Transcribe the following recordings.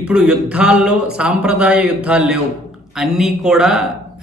ఇప్పుడు యుద్ధాల్లో సాంప్రదాయ యుద్ధాలు లేవు. అన్నీ కూడా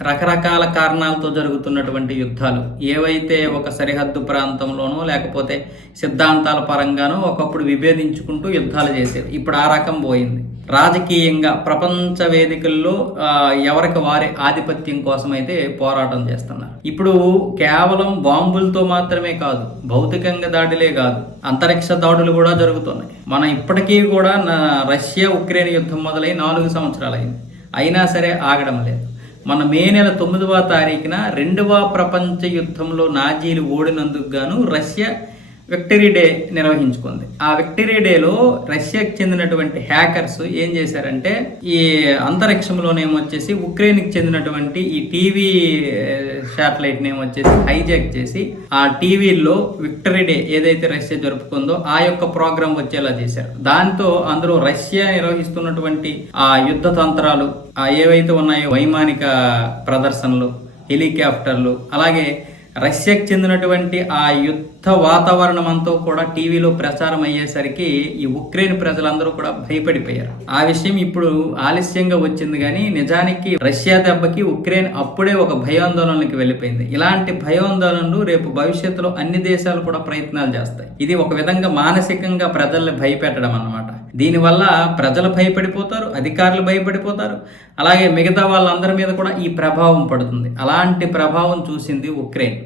రకరకాల కారణాలతో జరుగుతున్నటువంటి యుద్ధాలు. ఏవైతే ఒక సరిహద్దు ప్రాంతంలోనో లేకపోతే సిద్ధాంతాల పరంగానో ఒకప్పుడు విభేదించుకుంటూ యుద్ధాలు చేసేది. ఇప్పుడు ఆ రకం పోయింది. రాజకీయంగా ప్రపంచ వేదికల్లో ఎవరికి వారి ఆధిపత్యం కోసమైతే పోరాటం చేస్తున్నారు. ఇప్పుడు కేవలం బాంబులతో మాత్రమే కాదు భౌతికంగా దాడులే కాదు అంతరిక్ష దాడులు కూడా జరుగుతున్నాయి. మనం ఇప్పటికీ కూడా నా- రష్యా ఉక్రెయిన్ యుద్ధం మొదలై నాలుగు సంవత్సరాలు అయింది అయినా సరే ఆగడం లేదు. మన మే నెల తొమ్మిదవ తారీఖున రెండవ ప్రపంచ యుద్ధంలో నాజీలు ఓడినందుకు గాను రష్యా విక్టరీ డే నిర్వహించుకుంది. ఆ విక్టరీ డేలో రష్యాకి చెందినటువంటి హ్యాకర్స్ ఏం చేశారంటే ఈ అంతరిక్షంలోనేమొచ్చేసి ఉక్రెయిన్కి చెందినటువంటి ఈ టీవీ శాటిలైట్ నేమ్ వచ్చేసి హైజాక్ చేసి ఆ టీవీలో విక్టరీ డే ఏదైతే రష్యా జరుపుకుందో ఆ యొక్క ప్రోగ్రాం వచ్చేలా చేశారు. దాంతో అందులో రష్యా నిర్వహిస్తున్నటువంటి ఆ యుద్ధ తంత్రాలు ఏవైతే ఉన్నాయో వైమానిక ప్రదర్శనలు హెలికాప్టర్లు అలాగే రష్యాకు చెందినటువంటి ఆ యుద్ధ వాతావరణం అంతా కూడా టీవీలో ప్రచారం అయ్యేసరికి ఈ ఉక్రెయిన్ ప్రజలందరూ కూడా భయపడిపోయారు. ఆ విషయం ఇప్పుడు ఆలస్యంగా వచ్చింది కానీ నిజానికి రష్యా దెబ్బకి ఉక్రెయిన్ అప్పుడే ఒక భయాందోళనకి వెళ్ళిపోయింది. ఇలాంటి భయాందోళనలు రేపు భవిష్యత్తులో అన్ని దేశాలు కూడా ప్రయత్నాలు చేస్తాయి. ఇది ఒక విధంగా మానసికంగా ప్రజల్ని భయపెట్టడం అన్నమాట దీనివల్ల ప్రజలు భయపడిపోతారు అధికారులు భయపడిపోతారు. అలాగే మిగతా వాళ్ళందరి మీద కూడా ఈ ప్రభావం పడుతుంది. అలాంటి ప్రభావం చూసింది ఉక్రెయిన్.